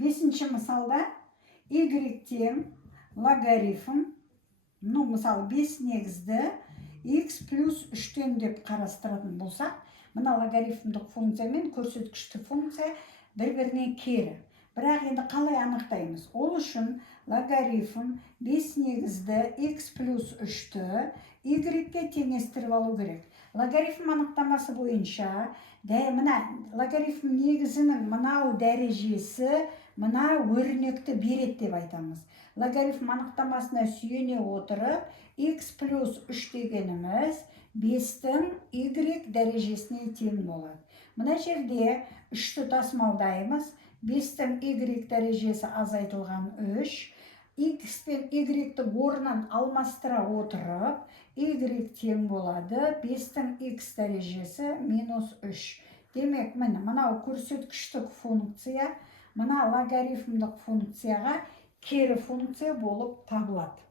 Бесінші мысалда y тең логарифм, мысалы 5 негізді x плюс 3-тен деп қарастыратын болсақ, мына логарифмдік функция мен көрсеткішті функция бір-біріне кері. Бірақ енді қалай анықтаймыз? Ол үшін логарифм 5 негізді x плюс 3-ті y-ге теңестіріп алу керек. Логарифм анықтамасы бойынша, мына логарифм негізінің мынау дәрежесі мына өрнекті береді деп айтамыз. Логарифм анықтамасына сүйене отырып, x плюс 3 дегеніміз 5-тің y дәрежесіне тең болады. Мына жерде 3-ті тасымалдаймыз. 5-тің y дәрежесі азайтылған 3. X пен y-ті орнын алмастыра отырып, y тең болады 5-тің x дәрежесі минус 3. Демек, мынау көрсеткіштік функция, мына логарифмдік функцияға кері функция болып табылады.